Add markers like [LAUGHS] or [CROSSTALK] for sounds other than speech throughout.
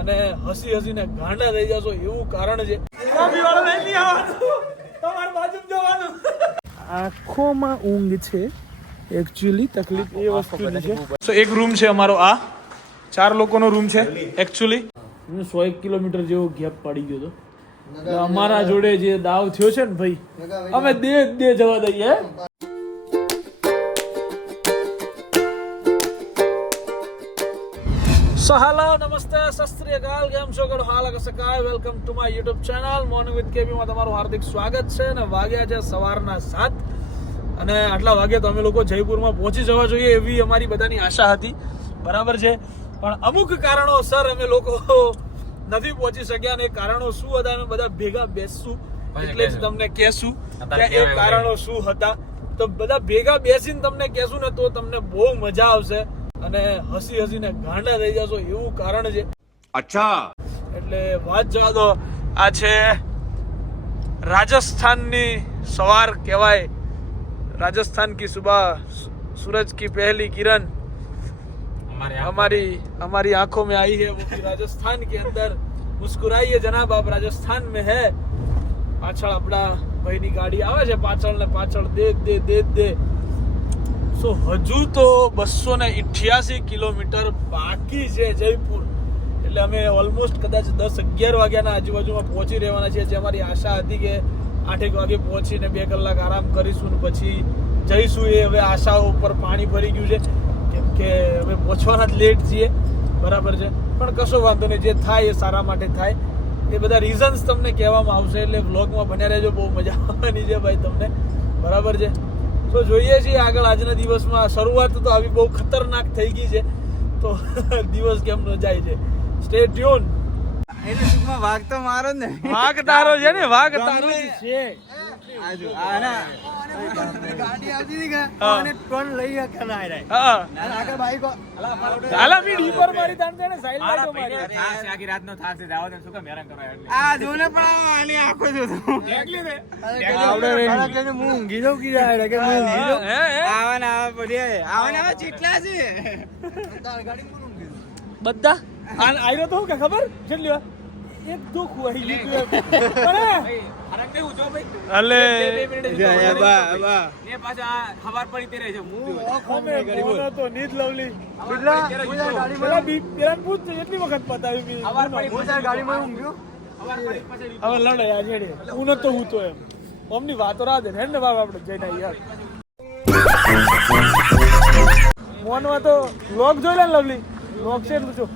અને હસી હસીને ગાંડા થઈ જશો એવું કારણ છે. કોફી વાળો નહીં આવવાનું તમારે બાજુ જવાનું આંખોમાં ઊંઘ છે. એકચ્યુઅલી તકલીફ એ વસ્તુની છે. સો એક રૂમ છે અમારો આ. ચાર લોકોનો રૂમ છે એકચ્યુઅલી હું સો એક કિલોમીટર જેવો ગેપ પડી ગયો હતો. અમારા જોડે જે દાવ થયો છે ને ભાઈ અમે દે દે જવા દઈએ. સો હેલો નમસ્તે સસ્ત્રીયકાલ કેમ છો ગઢ હાલ સકાય welcome to my YouTube channel morning with કેબીમાં તમારું હાર્દિક સ્વાગત છે અને વાગ્યા છે સવારના સાત અને આટલા વાગે તો અમે લોકો જયપુરમાં પહોંચી જવા જોઈએ એવી અમારી બધાની આશા હતી બરાબર છે પણ અમુક કારણોસર અમે લોકો નથી પહોંચી શક્યા અને કારણો શું હતા અમે બધા ભેગા બેસશું એટલે જ તમને કહેશું કે એ કારણો શું હતા તો બધા ભેગા બેસીને તમને કહેશું ને તો તમને બહુ મજા આવશે અને હસી હસીને ગાંડા થઈ જશો એવું કારણ છે अच्छा એટલે વાત જવા દો આ છે રાજસ્થાનની સવાર કહેવાય રાજસ્થાન કી સુબહ સુ- सूरज की पहली किरण हमारी हमारी आंखों में आई है वो भी राजस्थान के अंदर मुस्कुराइए जनाब आप राजस्थान में है પાછળ આપણા ભાઈની ગાડી આવે છે પાછળ ને પાછળ દે દે દે દે સો હજુ તો બસો ને ઇઠ્યાસી કિલોમીટર બાકી છે જયપુર. એટલે અમે ઓલમોસ્ટ કદાચ દસ અગિયાર વાગ્યાના આજુબાજુમાં પહોંચી રહેવાના છીએ. જે અમારી આશા હતી કે આઠેક વાગે પહોંચીને બે કલાક આરામ કરીશું ને પછી જઈશું એ હવે આશાઓ ઉપર પાણી ભરી ગયું છે. કેમ કે અમે પહોંચવાના જ લેટ છીએ. બરાબર છે. પણ કશો વાંધો નહીં. જે થાય એ સારા માટે થાય. એ બધા રીઝન્સ તમને કહેવામાં આવશે. એટલે વ્લોગમાં બન્યા રહેજો. બહુ મજા આવવાની છે ભાઈ તમને. બરાબર છે. તો જોઈએ છીએ આગળ આજના દિવસમાં શરૂઆત તો આવી બહુ ખતરનાક થઈ ગઈ છે. તો [LAUGHS] દિવસ કેમ ન જાય છે. સ્ટે ટ્યુન એટલે ટૂંકમાં વાઘ તો મારો ને. વાઘ તારો છે ને વાઘ તારો છે. આ જો, તો. કે ખબર? કેટલી ટોન લઈ દુખ ના રે હા અને આગળ બાઈક હાલા બી છે ને સાઈડ લાઈટો મારી આ જો ને પણ આની આંખો જો તો આવડે રે. તારા જાય છે હું ખબર એક અલે જાય બા બા અમે મોનો તો નીત લવલી. બિલા હું ગાડી ગાડીમાં? પેલા બી પેલા પૂછ તો એટલી વખત પતાવી બી હું ગાડી ગાડીમાં ઊંઘ્યો? હવે લડે આ જેડે હું તો હું તો એમ. ઓમની વાતો રાહ દે હેડ ને બાપ આપણે જઈને યાર મોનમાં તો લોક જોઈ લે ને લવલી. લોક છે ને જો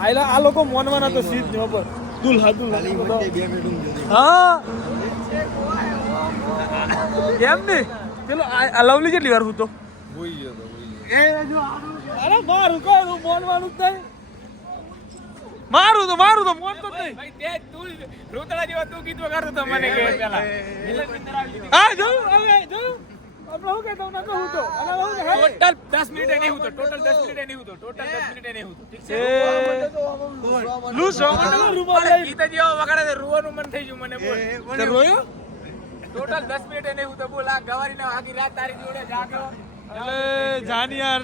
આયલા આ લોકો મોનવાના તો સીધ ને ઉપર દુલ્હા દુલ્હા. મને હા. કેમ ને પેલો આ લવલી કેટલી વાર હું તો એ જો અરે મારું હું મોનવાનું જ નહીં. મારું તો મારું તો મોન તો જ પેલા. હા જો હવે જોયું આપણે શું કહેતા હું નહીં હું તો અને નહીં હું કે હે. એ લૂસ હો મને તો રૂમાલ લઈ તે રોયો એટલે જાન યાર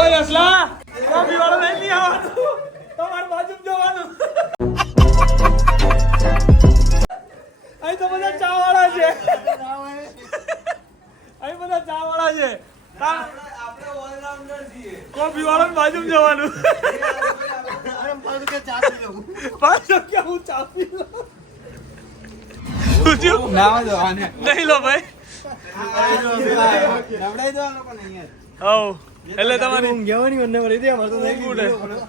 ઓય અસલા. કોફી વાળો નહીં નહીં આવવાનું. તમારે બાજુ જવાનું. અહીં તો બધા ચા વાળા છે. અહીં બધા ચા વાળા છે તા- કોફી વાળો બાજુ જવાનું. અરે પાછું કે ચા પી લઉં. પાછો કે હું ચા પી લઉં. ના જો આને નહીં લો ભાઈ. નવડાઈ દો આ લોકોને અહીંયા. હવ. એટલે તમારી ઊંઘ્યા ની મને વળી દે અમારે તો નહીં લીધું.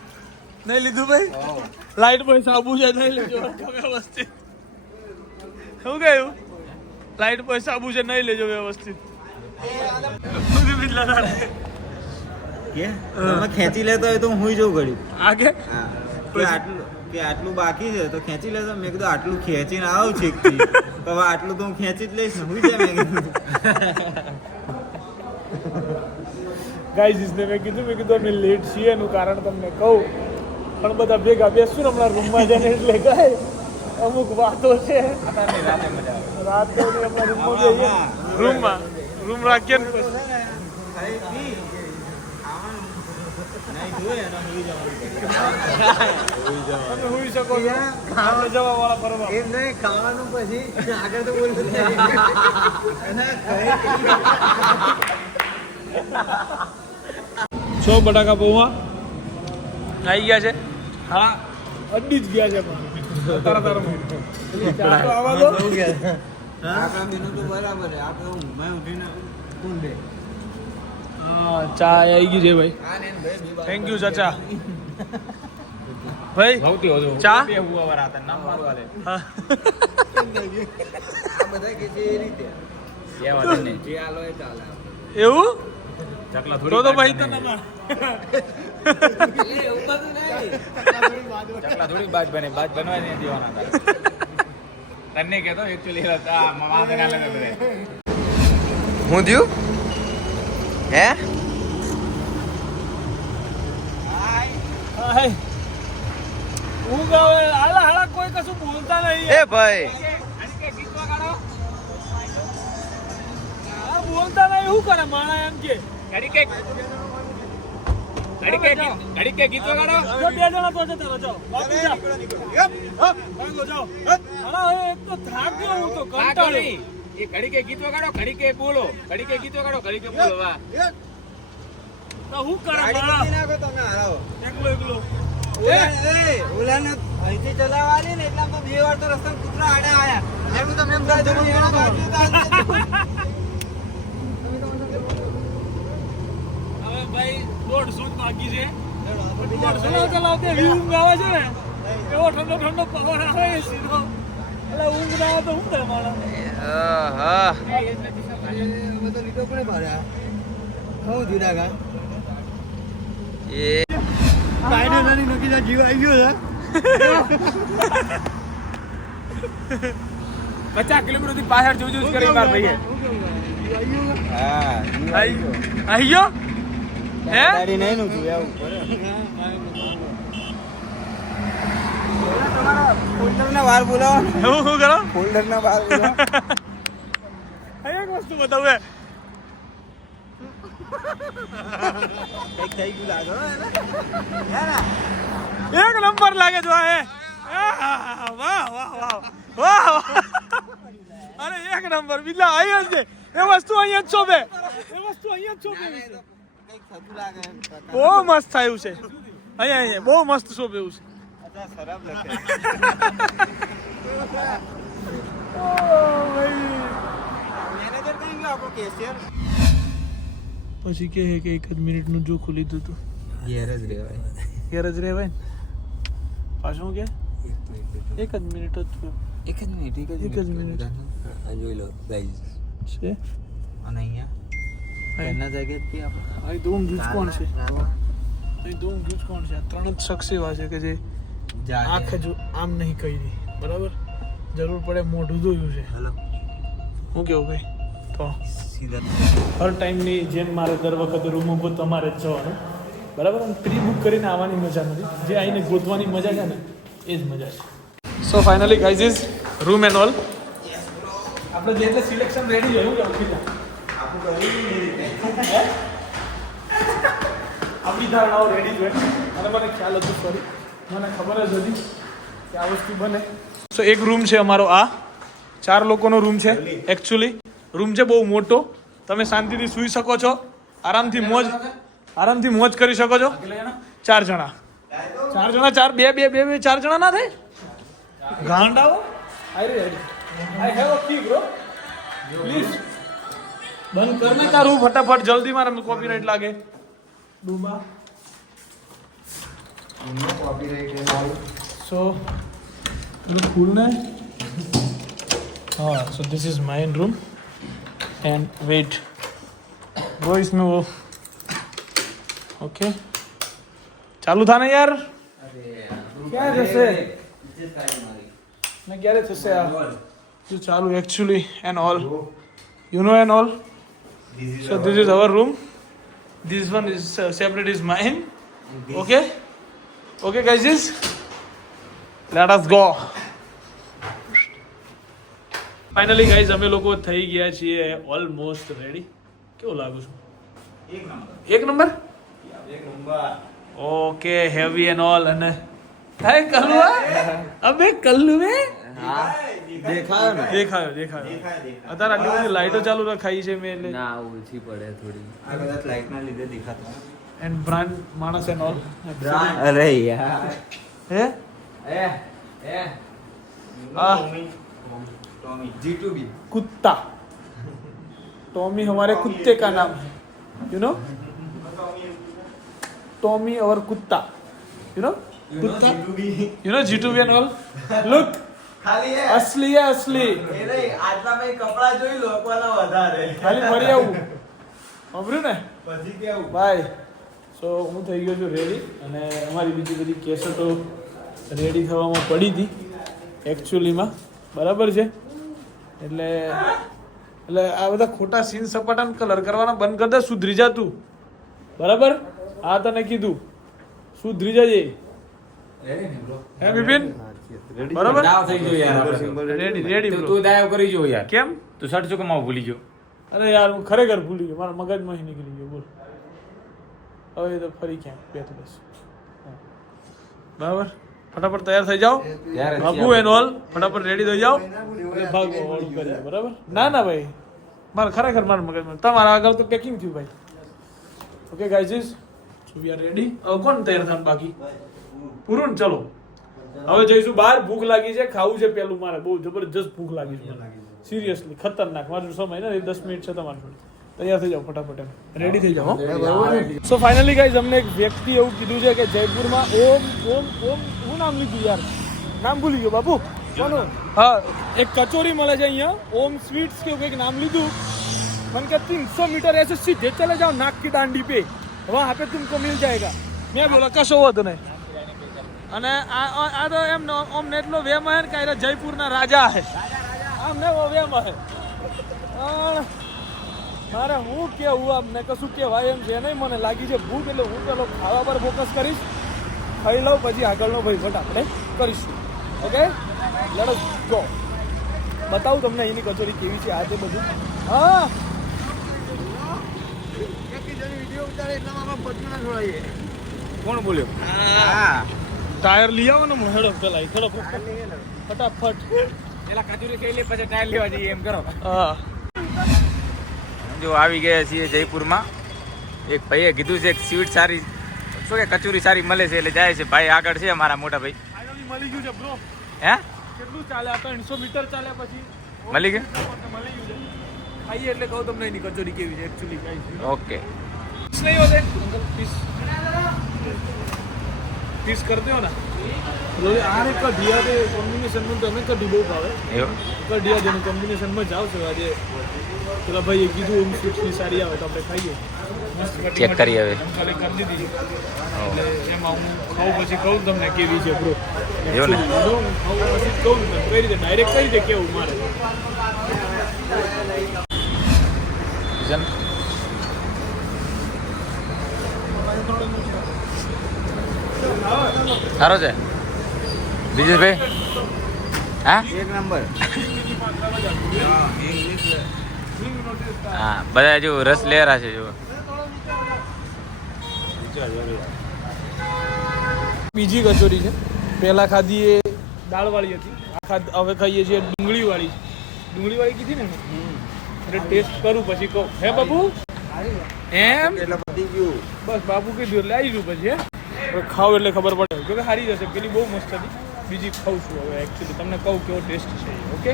નહીં લીધું ભાઈ? લાઈટ પણ સાબુ છે નહીં લેજો. વ્યવસ્થિત. શું કહ્યું? લાઈટ પર સાબુ છે નહીં લેજો વ્યવસ્થિત. ખેંચી લેતો હોય તો હું જવું જઉં ઘડી આગે હા. કે આટલું કે આટલું બાકી છે તો ખેંચી લેતો મેં કીધું આટલું ખેંચીને આવું છે તો હવે આટલું તો હું ખેંચી જ લઈશ ને હુઈ જાય મેં કીધું ગાઈઝ ઇસને મેં કીધું મેં કીધું અમે લેટ છીએ એનું કારણ તમને કહું. પણ બધા ભેગા બેસું ને હમણાં રૂમમાં જઈને એટલે ગાય અમુક વાતો છે. રાતે રૂમમાં જઈએ. રૂમમાં રૂમ રાખીએ ને ખાવાનું. પછી આગળ તો બોલતું છો બટાકા પૌવા? આવી ગયા છે? હા અડી જ ગયા છે પણ તારા તારામાં. ચા તો તો ચા આવી ગયું છે ભાઈ. થેન્ક યુ ચાચા. ભાઈ ચા? હા. આ બધા કે છે રીતે. જે આલો એ ચાલે એવું? તો તો ભાઈ. એવું બધું નહીં. થોડી બાજ બને બાજ બનવા નહીં દેવાના તને કહેતો એકચ્યુઅલી આ માથે ના લેને બધે હું થયું? હે? હાય. ઊંઘ આવે. હાલા હાલા કોઈ કશું બોલતા નહીં એ ભાઈ. બોલતા નહીં શું કરે માણા એમ કે? ઘડી કે ઘડી કે ગીતો ગાડો જો બે જણા તો જતા જાઓ. બાપુ જા. હા, ભાગો, જાઓ. અરે હવે એક તો થાક્યો હું તો કંટાળ્યો. એ ઘડી ગીતો ગાડો ઘડી બોલો. ઘડી ગીતો ગાડો ઘડી બોલો વાહ. તો શું કરે? મૂકી નાખો તમે હારાવો એકલો એકલો. ઓલાને અહીંથી ચલાવવાની ને એટલા તો બે વાર તો રસ્તા કૂતરા આડા આયા. એમ તમે એમ કહો છો એના બાજુ તો હાલશે. હવે ભાઈ દોઢસો જ બાકી છે. ચલાવ ચલાવતે એવી ઊંઘ આવે છે ને? એવો ઠંડો ઠંડો પવન આવે છે સીધો. એટલે ઊંઘ ના આવે તો શું થાય માણસ? હા અમે તો લીધો પણ માર્યા હું. જુદાગા એ ડાયનોસરની નોકીના જીવ આવી ગયો પચાસ કિલોમીટરથી પાછળ જોજો કરી માર ભાઈ હા આવી ગયો? હે? તારી નહીં નું જોયા ઉપર વાર બોલાવો હું શું કરો? ફોલ્ડર ના વાર બોલાવો એક વસ્તુ બતાવે થઈ ગયું લાગે એક નંબર લાગે જો આ વાહ વાહ વાહ વાહ. અરે એક નંબર. બીજા અહીંયા છે. એ વસ્તુ અહીંયા જ શોભે એ વસ્તુ અહીંયા જ શોભે બહુ મસ્ત થયું છે. અહીંયા અહીંયા બહુ મસ્ત શોપ એવું છે. પછી કહે કે એક જ મિનિટનું જોખું લીધું હતું ઘેર જ રહેવાય. ઘેર જ રહેવાય પાછું કે એક જ મિનિટ જ થયું. એક જ મિનિટ એક એક જ મિનિટ. જોઈ લો ગાઈઝ છે? અને અહીંયા? એના જગ્યાએથી આપણે? ઊંઘ જૂજ કોણ છે? અહીં ઊંઘ જૂજ કોણ છે? ત્રણ જ શખ્સ એવા છે કે જે આંખ જો આમ નહીં કરી બરાબર? જરૂર પડે મોઢું જોયું છે. હેલો. હું કેવું ભાઈ? તો સીધા. હર ટાઈમની જેમ મારે દર વખતે રૂમ ઊભું તમારે જ જવાનું. બરાબર? અને પ્રી બુક કરીને આવવાની મજા નથી. જે આવીને ગોતવાની મજા છે ને એ જ મજા છે. So finally guys is room and all આપણે જે સિલેક્શન રેડી હોય એવું કે આપણી ધારણાઓ રેડી હોય અને મને ખ્યાલ હતો સોરી મને ખબર જ હતી કે આ વસ્તુ બને સો એક રૂમ છે અમારો આ. ચાર લોકોનો રૂમ છે એકચ્યુઅલી રૂમ છે બહુ મોટો. તમે શાંતિથી સૂઈ શકો છો. આરામથી મોજ આરામથી મોજ કરી શકો છો. ચાર જણા. ચાર જણા, ચાર બે બે બે બે ચાર જણા ના થાય? ગાંડાઓ? I have a key bro please બંધ કર ને તારું ફટાફટ જલ્દી મારે કોપીરાઇટ લાગે ડૂબા So, look cool now. हाँ so this is my room and wait वो इसमें वो ओके ચાલુ થા ને યાર ક્યાં જશે ને ક્યારે થશે આ જો ચાલુ actually and all you no and all so this is our room this one is separate is mine okay okay guys let us go finally guys અમે લોકો થઈ ગયા છીએ ઓલમોસ્ટ રેડી કેવું લાગુ છું? એક નંબર એક નંબર એક number okay heavy and all અને હે કલ્લુઆ? અબે કલ્લુએ? દેખાયો ને દેખાયો દેખાયો અત્યારે આટલી બધી લાઈટો ચાલુ રખાઈ છે મેં એટલે ના ઓછી પડે થોડી આ કદાચ લાઇટના લીધે દેખાતો એન્ડ બ્રાન્ડ માણસ એન્ડ ઓલ અરે યાર હે એ એ આ ટોમી G2B कुत्ता टॉमी हमारे कुत्ते का नाम है यू नो टॉमी और कुत्ता यू नो कुत्ता you know G to B and all look ખાલી અસલી હે અસલી. આટલા ભાઈ કપડા જોઈ લો કોના વધારે. ખાલી ફરી આવું. સાંભળ્યું ને? પછી કેવું? બાય સો હું થઈ ગયો છું રેડી અને અમારી બીજી બધી કેસેટો રેડી થવામાં પડી હતી એકચ્યુઅલીમાં બરાબર છે? એટલે એટલે આ બધા ખોટા સીન સપાટાને કલર કરવાના બંધ કરી સુધરી જા તું. બરાબર? આ તને કીધું. સુધરી જજે. હે બિપિન? બરાબર? દાવ થઈ ગયો યાર આપણે. રેડી રેડી તું- બ્રો તું દાવ કરી જો યાર. કેમ? તું શર્ટ ચૂકમાં ભૂલી ગયો. અરે યાર હું ખરેખર ભૂલી ગયો. મારા મગજમાં નીકળી ગયો. બોલ. હવે એ તો ફરી ક્યાંક. બે તો બસ. હા. બરાબર? ફટાફટ તૈયાર થઈ જાઓ. ત્યારે બાબુ એન્ડ ઓલ ફટાફટ રેડી થઈ જાઓ. એટલે ભાગો વાળું કરીએ બરાબર? ના ના ભાઈ. મારે ખરેખર મારા મગજમાં તમારા આગળ તો પેકિંગ થયું ભાઈ. Okay guys so we are ready હવે કોણ તૈયાર થવાનું બાકી? પૂરું ને ચલો. હવે જઈશું બહાર ભૂખ લાગી છે ખાવું છે પેલું મારે. બહુ જબરજસ્ત ભૂખ લાગી છે. સિરિયસલી ખતરનાક. મારો સમય ને દસ મિનિટ છે તમારી જોડે. તૈયાર થઈ જાઓ ફટાફટ એમ. રેડી થઈ જાઓ સો ફાઇનલી ગાઈઝ અમને એક વ્યક્તિ એવું કીધું છે કે જયપુરમાં ઓમ ઓમ ઓમ શું નામ લીધું યાર? નામ ભૂલી ગયો બાપુ. હા એક કચોરી મળે છે અહીંયા ઓમ સ્વીટ્સ કે કંઈક નામ લીધું. મન કે તીનસો મીટર એસએસસી સીધે ચલે જાઓ નાક કી દાંડી પે. વહાં પે તુમકો મિલ જાયગા. મેં બોલા કશો વધુ નહીં. અને આ આ- તો એમ ન- અમને એટલો વેમ હે ને કે આ જયપુરના રાજા હે. અમને એવો વેમ હે. પણ મારે હું કેવું આમને કશું કહેવાય એમ છે નહીં. મને લાગી છે ભૂખ એટલે હું પેલો ખાવા પર ફોકસ કરીશ. ખાઈ લઉં પછી આગળનો વહીવટ આપણે કરીશું. ઓકે લેટ્સ ગો બતાવું તમને અહીંની કચોરી કેવી છે આજે બધું. હા. કોણ બોલ્યો? હા. ટાયર લઈ આવો ને હેડો પેલા હેડો ફટાફટ. પેલા કચુરી લઈ લે પછી ટાયર લેવા જઈએ એમ કરો. હા. જો આવી ગયા છીએ જયપુરમાં. એક ભાઈએ કીધું છે એક સ્વીટ સારી શું કે કચોરી સારી મળે છે એટલે જાય છે. ભાઈ આગળ છે મારા મોટા ભાઈ. મળી ગયું છે બ્રો હે? કેટલું ચાલે? આ ત્રણસો મીટર ચાલે પછી. મળી ગયું? મળી ગયું ખાઈએ એટલે કહું તમને એની કચોરી કેવી છે એકચ્યુઅલી ઓકે. નહીં હોતે. અંકલ પીસ पीस पीस करते हो ना એટલે આને કઢિયા તે કોમ્બિનેશનમાં તમે કઢી બહુ ભાવે એવું કઢિયા જેનું કોમ્બિનેશનમાં જાવ છો આજે પેલા ભાઈએ કીધું ઓમ સ્વીટ્સની સારી આવે તો આપણે ખાઈએ મસ્ત કઢી Check કરીએ હવે. એમ ખાલી કરી દીધી છે. એટલે એમાં હું ખાઉં પછી કહું તમને કેવી છે બ્રો એવું ને? હું ખાઉં પછી કહું તમને કઈ રીતે ડાયરેક્ટ કઈ રીતે કેવું મારે જમ. સારો છે? બીજું ભાઈ હા? એક નંબર. હા બધા જો રસ લેરા છે જો બીજી કચોરી છે. પહેલા ખાધી એ દાળવાળી હતી. આ ખાધ હવે ખાઈએ છીએ ડુંગળીવાળી. ડુંગળીવાળી કીધી ને એટલે ટેસ્ટ કરું પછી કહું. હે બાબુ એમ? એટલે બસ બાબુ કીધું એટલે આવી ગયું પછી હે? ખાવ એટલે ખબર પડે. કે સારી જશે, પેલી બહુ મસ્ત હતી. બીજી ખાઉં છું હવે એકચ્યુઅલી તમને કહું કેવો ટેસ્ટ છે ઓકે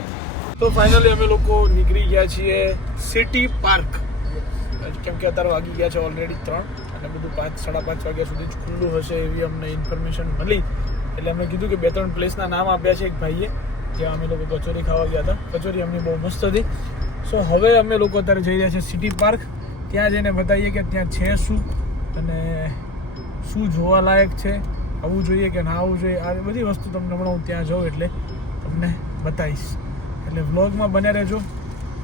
તો ફાઇનલી અમે લોકો નીકળી ગયા છીએ સિટી પાર્ક કેમ કે અત્યારે વાગી ગયા છે ઓલરેડી ત્રણ, અને બધું પાંચ, સાડા પાંચ વાગ્યા સુધી જ ખુલ્લું હશે એવી અમને ઇન્ફોર્મેશન મળી. એટલે અમે કીધું કે બે ત્રણ પ્લેસના નામ આપ્યા છે એક ભાઈએ, જ્યાં અમે લોકો કચોરી ખાવા ગયા હતા. કચોરી અમને બહુ મસ્ત હતી. સો હવે અમે લોકો અત્યારે જઈ રહ્યા છીએ સિટી પાર્ક ત્યાં જઈને બતાવીએ કે ત્યાં છે શું, અને શું જોવાલાયક છે આવવું જોઈએ કે ના આવવું જોઈએ આ બધી વસ્તુ તમને હમણાં હું ત્યાં જાઉં એટલે તમને બતાવીશ. એટલે વ્લોગમાં બન્યા રહેજો.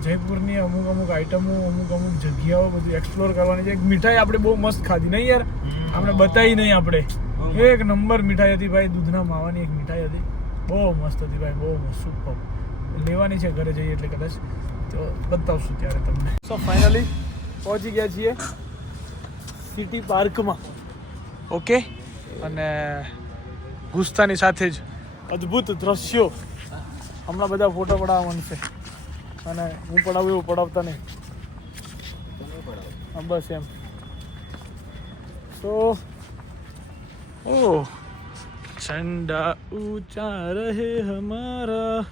જયપુરની અમુક અમુક આઈટમો અમુક અમુક જગ્યાઓ બધું એક્સપ્લોર કરવાની છે. એક મીઠાઈ આપણે બહુ મસ્ત ખાધી નહીં યાર? આપણે બતાવી નહીં આપણે. એક નંબર મીઠાઈ હતી ભાઈ દૂધના માવાની એક મીઠાઈ હતી. બહુ મસ્ત હતી ભાઈ બહુ મસ્ત સુપર લેવાની છે ઘરે જઈએ એટલે કદાચ. તો બતાવશું ત્યારે તમને. સો ફાઇનલી પહોંચી ગયા છીએ સિટી પાર્કમાં ઓકે? અને ગુસ્સાની સાથે જ અદ્ભુત દ્રશ્યો. હમણાં બધા ફોટો પડાવવા છે અને હું પડાવું એવું પડાવતા નહીં. બસ એમ. તો ઓ ઝંડા ઊંચા રહે હમારા.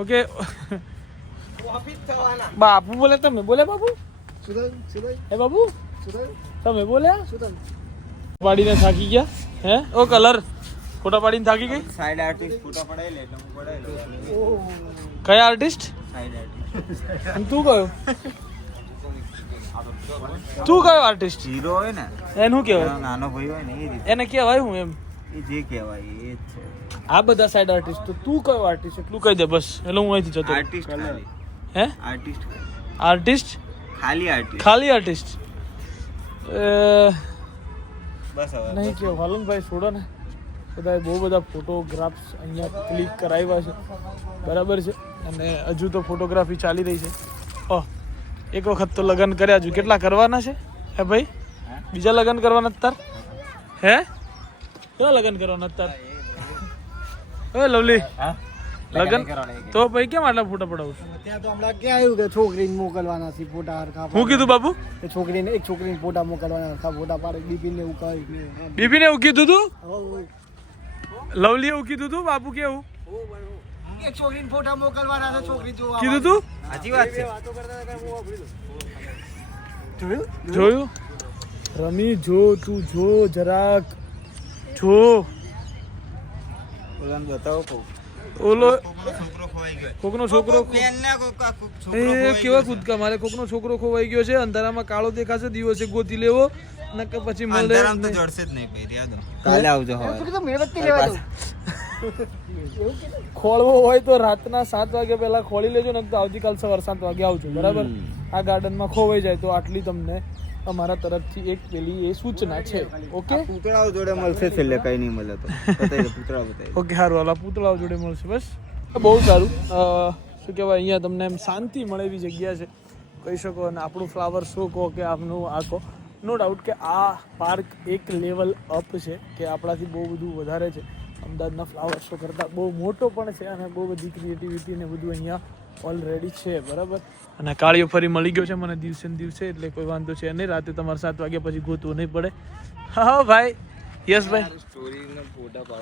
ઓકે. બાપુ બોલે તમે બોલે બાપુ. એ બાપુ. તમે બોલ્યા પાડીને થાકી ગયા હે ઓ કલર ફોટા પાડીને થાકી ગઈ સાઈડ આર્ટિસ્ટ ફોટો પડાવી લે એટલે હું પડાવી લઉં કયા આર્ટિસ્ટ સાઈડ આર્ટિસ્ટ અને તું કયો તું કયો આર્ટિસ્ટ હીરો હોય ને એનું એનો કહેવાય નાનો ભાઈ હોય ને એ રીતે એને કહેવાય હું એમ એ જે કહેવાય એ જ છે આ બધા સાઈડ આર્ટિસ્ટ તો તું કયો આર્ટિસ્ટ એટલું કહી દે બસ એટલે હું અહીંથી જતો રહું. આર્ટિસ્ટ ખાલી હે આર્ટિસ્ટ આર્ટિસ્ટ ખાલી આર્ટિસ્ટ ખાલી આર્ટિસ્ટ બસ હવે નહીં કે ભાઈ છોડો ને. બધાએ બહુ બધા ફોટોગ્રાફ્સ અહીંયા ક્લિક કરાવ્યા છે. બરાબર છે. અને હજુ તો ફોટોગ્રાફી ચાલી રહી છે. ઓહ એક વખત તો લગ્ન કર્યા હજુ કેટલા કરવાના છે? હે ભાઈ? બીજા લગ્ન કરવાના તાર? હે? કેવા લગ્ન કરવાના અત્યાર તાર? હવે લવલી. લગ્ન? તો ભાઈ કેમ આટલા ફોટા પડાવું ત્યાં તો હમણાં ક્યાં આવ્યું કે છોકરીને મોકલવાના છે ફોટા હરખા હું કીધું બાબુ કે છોકરીને એક છોકરીને ફોટા મોકલવાના હરખા ફોટા પાડે બીપીને એવું કહ્યું બીપીને એવું કીધું તું? લવલી એવું કીધું તું બાપુ કેવું એક છોકરીને ફોટા મોકલવાના છે છોકરી જોવા કીધું તું? સાચી વાત છે. વાતો કરતા હતા કે હું વાપરી દઉં. જોયું? જોયું? રમી જો તું જો જરાક. જો. બતાવો કહું. ઓલો છોકરો ખોવાઈ ગયો કોકનો છોકરો એ કેવા. કૂદકા મારે? કોકનો છોકરો ખોવાઈ ગયો છે અંધારામાં કાળો દેખાશે દિવસે ગોતી લેવો નકર પછી મળે. અંધારામાં તો જડશે જ નહીં ભાઈ યાદ કાલે આવજો હવે. તો મીણબત્તી લેવા દો. ખોળવો હોય તો રાતના સાત વાગે પહેલા ખોળી લેજો ને તો આવતીકાલ સવાર સાત વાગે આવજો બરાબર? આ ગાર્ડનમાં ખોવાઈ જાય તો આટલી તમને અમારા તરફથી એક પેલી એ સૂચના છે. ઓકે પૂતળાઓ જોડે મળશે છેલ્લે કઈ નહીં મળે તો. પૂતળાઓ ઓકે સારું હાલો પૂતળાઓ જોડે મળશે બસ. બહુ સારું. શું કહેવાય અહીંયા તમને એમ શાંતિ મળે એવી જગ્યા છે. કહી શકો અને આપણું ફ્લાવર શો કહો કે આપનું આ કહો. નો ડાઉટ કે આ પાર્ક એક લેવલ અપ છે કે આપણાથી બહુ બધું વધારે છે. અમદાવાદના ફ્લાવર શો કરતાં બહુ મોટો પણ છે અને બહુ બધી ક્રિએટિવિટી ને બધું અહીંયા ઓલરેડી છે બરાબર? અને કાળિયો ફરી મળી ગયો છે મને દિવસે ને દિવસે એટલે કોઈ વાંધો છે નહીં. રાતે તમારે સાત વાગ્યા પછી ગોતવું નહીં પડે. હા ભાઈ. યસ ભાઈ.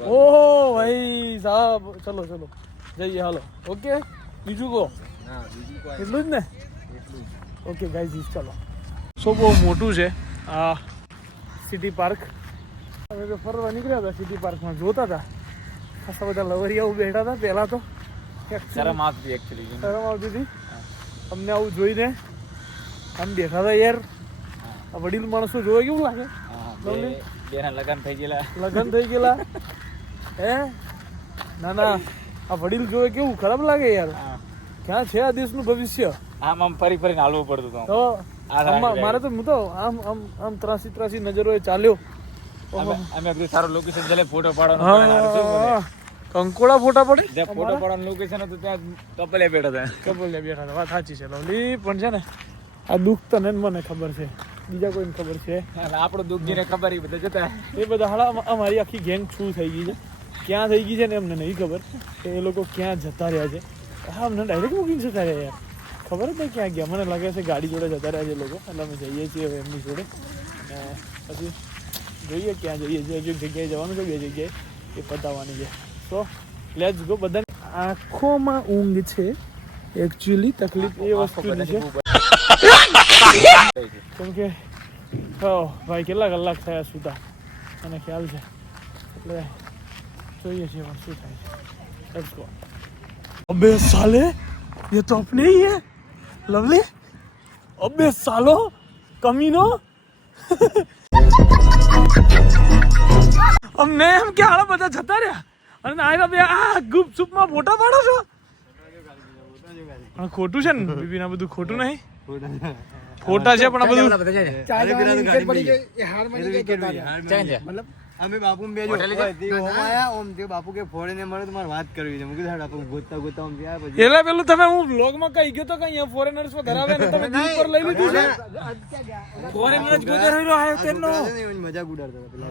ઓહો ભાઈ સાહેબ ચલો ચલો. જઈએ હાલો. ઓકે? બીજું કહો? એટલું જ ને? ઓકે ગાઈઝ ચલો. સો બહુ મોટું છે આ સિટી પાર્ક અમે તો ફરવા નીકળ્યા હતા સિટી પાર્કમાં જોતા હતા. ખાસા બધા લવરિયા બેઠા હતા પહેલાં તો. શરમ આવતી એકચ્યુઅલી શરમ આવતી હતી. અમને આવું જોઈને આમ બેઠા હતા યાર આ વડીલ માણસો જોવે કેવું લાગે? બેના લગન થઈ ગયેલા. લગ્ન થઈ ગયેલા. [LAUGHS] હે? ના ના. આ વડીલ જોવે કેવું? ખરાબ લાગે યાર. ક્યાં છે આ દેશનું ભવિષ્ય? આમ આમ ફરી ફરીને હાલવું પડતું તો મારે તો હું તો આમ આમ આમ ત્રાસી ત્રાસી નજરોએ ચાલ્યો. અમે સારું લોકેશન જલે ફોટો પાડવાનો કંકોડા ફોટા પડી? જ્યાં ફોટો પડવાનું લોકેશન હતું ત્યાં કપલે બેઠા હતા. કપલે બેઠા હતા. વાત સાચી છે લવલી. પણ છે ને આ દુઃખ તને ને મને ખબર છે. બીજા કોઈને ખબર છે. અને આપણું દુઃખ જેને ખબર એ બધા જતા. એ બધા હાલા અમા- અમારી આખી ગેંગ શું થઈ ગઈ છે. ક્યાં થઈ ગઈ છે ને એમને નહીં ખબર. કે એ લોકો ક્યાં જતા રહ્યા છે? હા અમને ડાયરેક્ટ મૂકીને જતા રહ્યા યાર. ખબર જ નહીં ક્યાં ગયા. મને લાગે છે ગાડી જોડે જતા રહ્યા છે લોકો. એટલે અમે જઈએ છીએ હવે એમની જોડે. અને પછી જોઈએ ક્યાં જઈએ. છીએ હજુ જગ્યાએ જવાનું છે બે જગ્યાએ એ પતાવવાની છે. તો લેટ્સ ગો બધાને આંખોમાં ઊંઘ છે એકચ્યુઅલી તકલીફ એ વસ્તુની છે કેમ કે હા ભાઈ કેટલા કલાક થયા સુતા મને ખ્યાલ છે એટલે જોઈએ છીએ હવે શું થાય છે લેટ્સ ગો અબે સાલે ये तो अपने ही है लवली अबे सालो कमीनो અમને એમ કે આળા બધા જતા રહ્યા અને આયરા બે આ ગુપ ચૂપમાં ફોટા પાડો છો પણ ખોટું છે ને બીબીના બધું ખોટું નહીં ફોટા છે પણ આ બધું અમે બાપુ બે જો આયા ઓમ તે બાપુ કે ફોરેને મળે તો મારે વાત કરવી છે. મુકી સાડા આપણે ગોતતા ગોતતા ઓમ ત્યાં પછી. એટલે પેલું તમે હું વ્લોગમાં કઈ ગયો તો કઈ અહીંયા ફોરેનર્સ ઘર આવે ને તમે દિલ પર લઈ લીધું છે? ફોરેનર જ ગોતેર રહ્યો આવ્યો તેનો ને, મજાક ઉડાડતા પેલા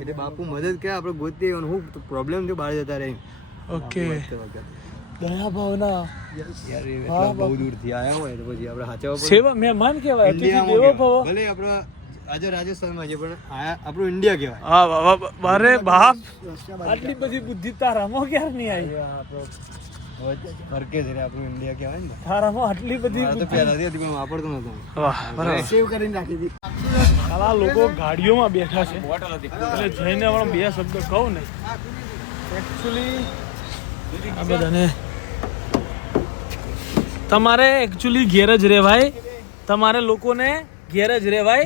એટલે બાપુ મદદ કે આપણે ગોતતી અને હું પ્રોબ્લેમ જો બહાર જતા રહી ઓકે દયા ભાવના. યાર એ બહુ દૂર દૂરથી આયા હોય તો પછી આપણે સાચવવા પડે. સેવા મહેમાન કહેવાય અતિથિ દેવો. ભવ. ભલે આપણો આજે રાજસ્થાનમાં છે પણ આપણું ઇન્ડિયા કહેવાય. હા. અરે બાપ. આટલી બધી બુદ્ધિ તારામાં ક્યારે નહીં આવી? આપણો ફરકે છે રે, આપણું ઇન્ડિયા કહેવાય ને. તારામાં આટલી બધી તો પહેલાથી હતી પણ વાપરતો નતો. વાહ બરાબર. સેવ કરીને રાખી હતી આ લોકો ગાડીઓમાં બેઠા છે. એટલે જઈને પણ બે શબ્દ કહું ને. એકચ્યુઅલી આ બધાને તમારે એકચ્યુઅલી ઘેર જ રહેવાય. તમારે લોકોને ઘેર જ રહેવાય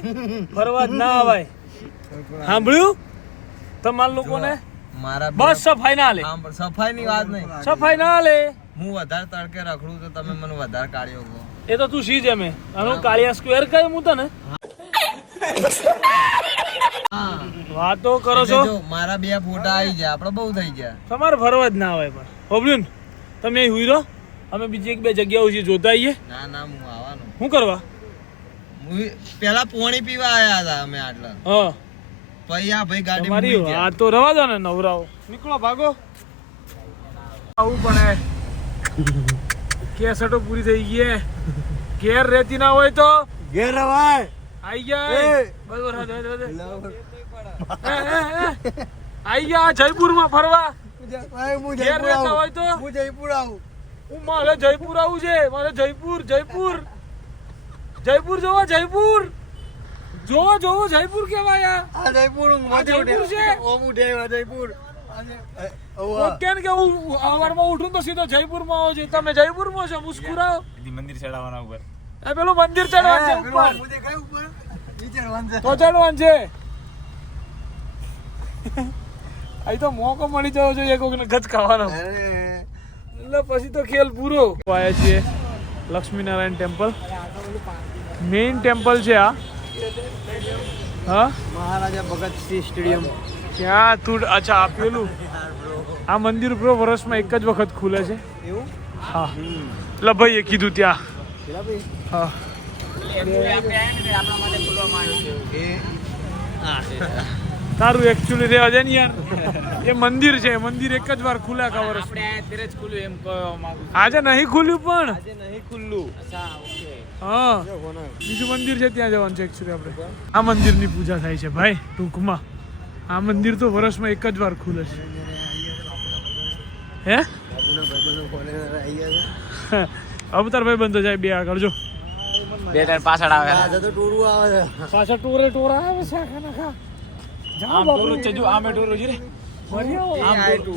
ફરવા જ ના આવાય સાંભળ્યું? તમારા લોકોને? મારા બસ સફાઈ ના લે સફાઈ ની વાત નહીં. સફાઈ ના લે હું વધારે તડકે રખડું તો તમે મને વધારે કાઢ્યો કહો. એ તો તું સી જમે હું કાળિયા સ્ક્વેર કહ્યું હું તને? વાતો કરો છો? મારા બે ફોટા આવી ગયા આપણે બહુ થઈ ગયા. તમારે ફરવા જ ના આવે પણ. હોબલ્યું તમે હુઈ રહો. અમે બીજી એક બે જગ્યાઓ છે જોતા આવીએ ના ના હું આવવાનું. શું કરવા? પેલા પોણી પીવા આયા હતા અમે આટલા. હા. ભાઈ આ ભાઈ ગાડી મારી આ તો રવા દો ને નવરાઓ. નીકળો ભાગો. આવું પણ કેસટો પૂરી થઈ ગઈ ઘેર રહેતી ના હોય તો? ઘેર રવાય. આઈ ગયા. બસ એ. આઈ ગયા જયપુરમાં ફરવા. ઘેર રહેતા હોય તો? હું જયપુર આવું. હું મારે જયપુર આવું છે. મારે જયપુર જયપુર. જયપુર જોવો જયપુર! જોવો જોવો જયપુર કેવાય આ. જયપુર જયપુર છે? ઓમ ઉઠે જયપુર. કેમ કે હું ઉઠું તો સીધો જયપુરમાં આવો છું. તમે જયપુરમાં છો મુસ્કુરાઓ? મંદિર ચડાવવાના ઉપર. એ પેલું મંદિર ચડવાનું છે ઉપર. છે. તો ચડવાનું છે. અહીં તો મોકો મળી જવો જોઈએ કોકને ગજ ખાવાનો. એટલે પછી તો ખેલ પૂરો. આવ્યા છીએ લક્ષ્મીનારાયણ ટેમ્પલ. મેઇન ટેમ્પલ છે આ. હા? મહારાજા ભગતસિંહ સ્ટેડિયમ. ક્યાં તું અચ્છા આ પેલું. આ મંદિર બ્રો વર્ષમાં એક જ વખત ખુલે છે. એવું? હા. એટલે ભાઈએ કીધું ત્યાં. હા. તારું એકચ્યુઅલી રહેવા દે ને યાર. એ મંદિર છે મંદિર એક જ વાર ખુલ્યા ખબર વર્ષ આપણે અત્યારે જ ખુલ્યું એમ આજે નહીં ખુલ્યું પણ. આજે નહીં ખુલ્લું. હા. બીજું મંદિર છે ત્યાં જવાનું છે એકચુઅલી આપણે. આ મંદિરની પૂજા થાય છે ભાઈ ટૂંકમાં. આ મંદિર તો વર્ષમાં એક જ વાર ખુલે છે. હે? અવતારભાઈ બંધો જાય બે આગળ જો. બે ત્રણ પાછળ આવે. તો ટોરું આવે છે. પાછા ટોરે ટોરા આવે છે આખા નાખા જાઓ આમ બાપુ. ટોળું છે જો આમે ટોળું છે રે.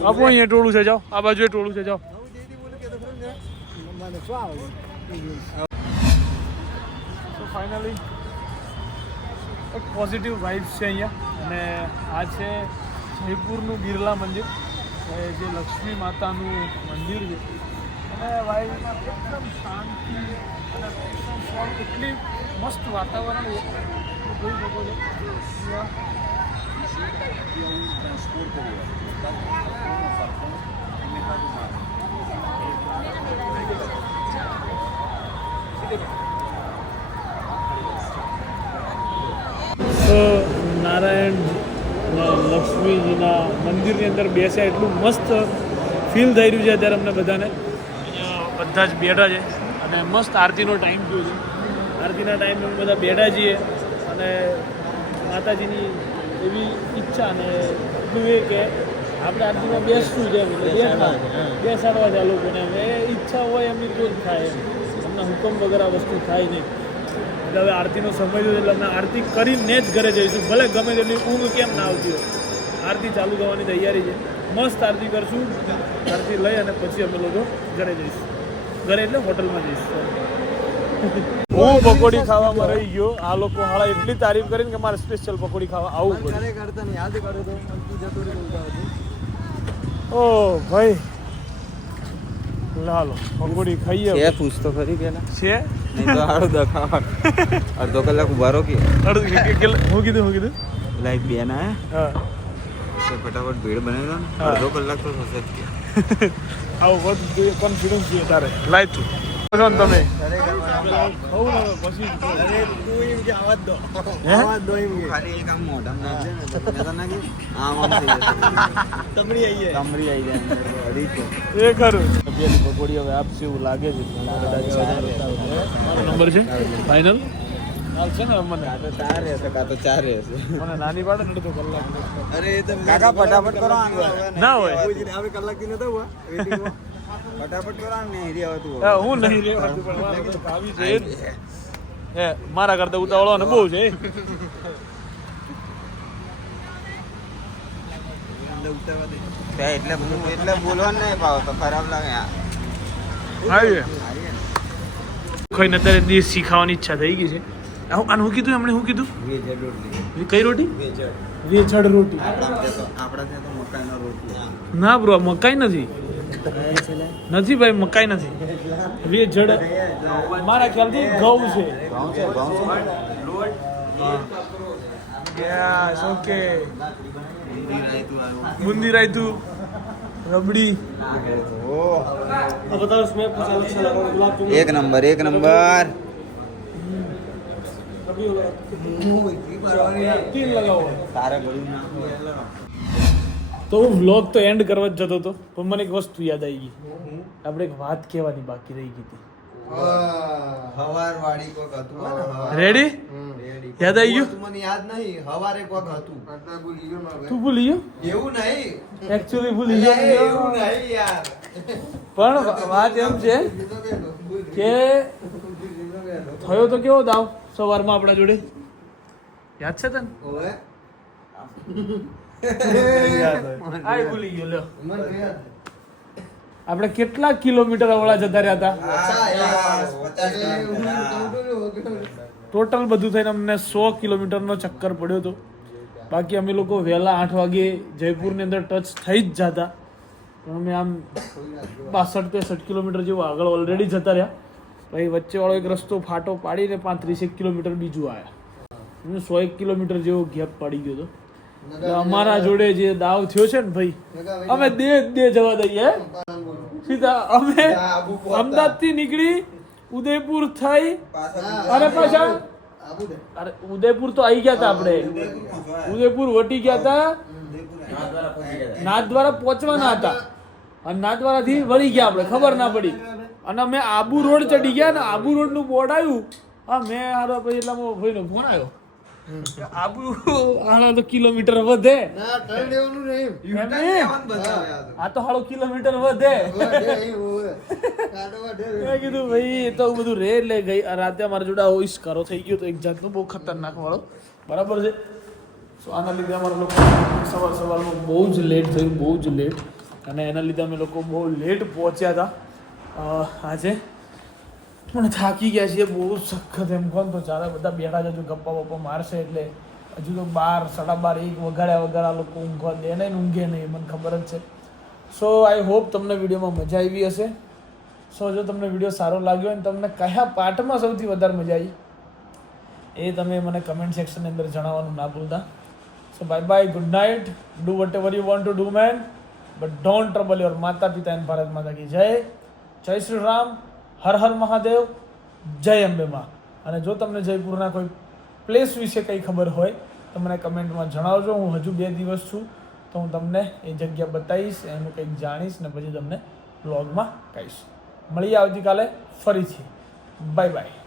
આપો અહીંયા ટોળું છે જાઓ. આ બાજુ ટોળું છે જાઓ. ફાઇનલી એક પોઝિટિવ વાઇબ્સ છે અહીંયા. અને આ છે જયપુરનું બિરલા મંદિર જે લક્ષ્મી માતાનું મંદિર છે. અને વાઇબમાં એકદમ શાંતિ અને એકદમ શાંત, એટલી મસ્ત વાતાવરણ છે. જોઈ શકો છો. અહીંયા લક્ષ્મીજીના મંદિરની અંદર બેસ્યા એટલું મસ્ત ફીલ થઈ રહ્યું છે અત્યારે અમને બધાને. અહીંયા બધા જ બેઠા છે અને મસ્ત આરતીનો ટાઈમ થયો છે. આરતીના ટાઈમે અમે બધા બેઠા છીએ અને માતાજીની એવી ઈચ્છા અને એટલું એ કે આપણે આરતીમાં બેસવું છે બેસાડવા છે આ લોકોને. એ ઈચ્છા હોય એમની તો જ થાય એમ. એમના હુકમ વગર આ વસ્તુ થાય નહીં. એટલે હવે આરતીનો સમય થયો એટલે અમે આરતી કરીને જ ઘરે જઈશું. ભલે ગમે તેટલી ઊંઘ કેમ ના આવતી હોય. આરતી ચાલુ થવાની તૈયારી છે. મસ્ત આરતી કરશું. આરતી લઈ અને પછી અમે લોકો ઘરે જઈશું. ઘરે એટલે હોટલમાં જઈશું. હું પકોડી ખાવામાં રહી ગયો. આ લોકો હાળા એટલી તારીફ કરીને કે મારે સ્પેશિયલ પકોડી ખાવા આવું પડે. કરતા ને યાદ કરો તો. તું જતો રહ્યો તો આવતું. ઓ ભાઈ. લાલો પકોડી ખાઈએ પૂછ પૂછતો ખરી પેલા છે? નહીં તો આડો દખાવા [LAUGHS] અડધો કલાક ઊભા રો કે. અડધો હું કીધું હું કીધું? લાઈક બેન હા. ફટાફટ ભીડ બનાવી દો ને. અડધો કલાક તો થશે આવો વર્ક જોઈએ કોન્ફિડન્સ જોઈએ તારે. તું છો. તમે? ખાલી એક આમ મોઢામાં નાખજે ને તો તો નાખી, આમ આમ થઈ જશે. તમરી આઈ જાય. અડી જ એ ખરું. પેલી પકોડી હવે આપશે એવું લાગે છે. નંબર છે? ફાઇનલ હાલ ને મને કાં તો ચાર હશે કાં તો ચાર હશે. મને નાની પાડે ને અડધો કલાક કાકા ફટાફટ કરો હવે ના હોય. હવે કલાકથી નતા હુઆ ફટાફટ કરો આમ નહીં આવતું હું નહીં લેવાતું પણ મારા છે. એ. હે મારા કરતા ઉતાવળો ને બહુ છે. એટલે એટલે બોલવાનું નહીં ભાવ તો ખરાબ લાગે આવી કોઈને અત્યારે દેશ શીખવાની ઈચ્છા થઈ ગઈ છે. આનું શું કીધું એમણે શું કીધું? કઈ રોટી? વેજડ. વેચડ રોટી. ના બ્રો મકાઈ નથી. નથી ભાઈ મકાઈ નથી. વેચડ મારા ખ્યાલથી ઘઉં છે. ઘઉં છે યસ ઓકે. બુંદી રાયતું રબડી. ઓહ. એક નંબર એક નંબર. તો હું વ્લોગ તો એન્ડ કરવા જ જતો હતો પણ મને એક વસ્તુ યાદ આવી ગઈ. આપણે એક વાત કહેવાની બાકી રહી ગઈ હતી. રેડી. યાદ આવી ગયું? મને યાદ નહીં હવારે કોક હતું તું ભૂલી ગયો? એવું નહીં એકચ્યુઅલી ભૂલી ગયો. એવું નહીં યાર. પણ વાત એમ છે કે થયો તો કેવો દાવ? સવારમાં આપણા જોડે. યાદ છે તને? ઓવે. આય ભૂલી ગયો લ્યો. આપણે કેટલા કિલોમીટર અવળા જતા રહ્યા હતા? ટોટલ બધું થઈને અમને સો કિલોમીટરનો ચક્કર પડ્યો હતો. બાકી અમે લોકો વહેલા આઠ વાગે જયપુરની અંદર ટચ થઈ જ જતા. પણ અમે આમ બાસઠ તેસઠ કિલોમીટર જેવું આગળ ઓલરેડી જતા રહ્યા. પછી વચ્ચેવાળો એક રસ્તો ફાટો પાડીને પાંત્રીસેક કિલોમીટર બીજું આવ્યા સો એક કિલોમીટર જેવો ગેપ પડી ગયો હતો અમારા જોડે જે દાવ થયો છે ને ભાઈ અમે દે દે જવા દઈએ સીધા અમે અમદાવાદથી નીકળી ઉદયપુર થઈ અને પાછા અરે ઉદયપુર તો આવી ગયા હતા આપણે. ઉદયપુર વટી ગયા હતા નાથદ્વારા પહોંચવાના હતા. અને નાથદ્વારા થી વળી ગયા આપણે ખબર ના પડી. અને અમે આબુ રોડ ચડી ગયા ને આબુ રોડનું બોર્ડ આવ્યું. હા મેં હારો પછી એટલામાં ભાઈનો ફોન આવ્યો. આબુ આના તો કિલોમીટર વધે. આ તો. હાલો કિલોમીટર વધે. મેં કીધું ભાઈ એ તો બધું રે લે ગઈ રાતે અમારા જોડે આવો ઈશ્કારો થઈ ગયો તો એક જાતનું બહુ ખતરનાક વાળો. બરાબર છે? સો આના લીધે અમારા લોકો સવાર સવારમાં બહુ જ લેટ થયું બહુ જ લેટ અને એના લીધે અમે લોકો બહુ લેટ પહોંચ્યા હતા. આજે પણ થાકી ગયા છીએ, બહુ સખત એમ કોણ તો ચાલે, બધા બેઠા જજો ગપ્પા બપ્પા મારશે એટલે હજુ તો બાર, સાડા બાર, એક વગાડ્યા વગાડ્યા લોકો ઊંઘવા દે નહીં ઊંઘે નહીં, મને ખબર જ છે. સો આઈ હોપ તમને વિડીયોમાં મજા આવી હશે. સો જો તમને વીડિયો સારો લાગ્યો ને, તમને કયા પાર્ટમાં સૌથી વધારે મજા આવી, એ તમે મને કમેન્ટ સેક્શનની અંદર જણાવવાનું ના ભૂલતા. So bye bye good night do whatever you want to do man but don't trouble your માતા પિતા એન્ડ ભારત માતા કી જય. જય શ્રી રામ, હર હર મહાદેવ, જય અંબે માં. અને જો તમને જયપુરના કોઈ પ્લેસ વિશે કંઈ ખબર હોય તો મને કમેન્ટમાં જણાવજો. હું હજુ બે દિવસ છું, તો હું તમને એ જગ્યા બતાવીશ, એનું કંઈક જાણીશ, ને પછી તમને બ્લોગમાં કહીશ. મળીએ આવતીકાલે ફરીથી. Bye bye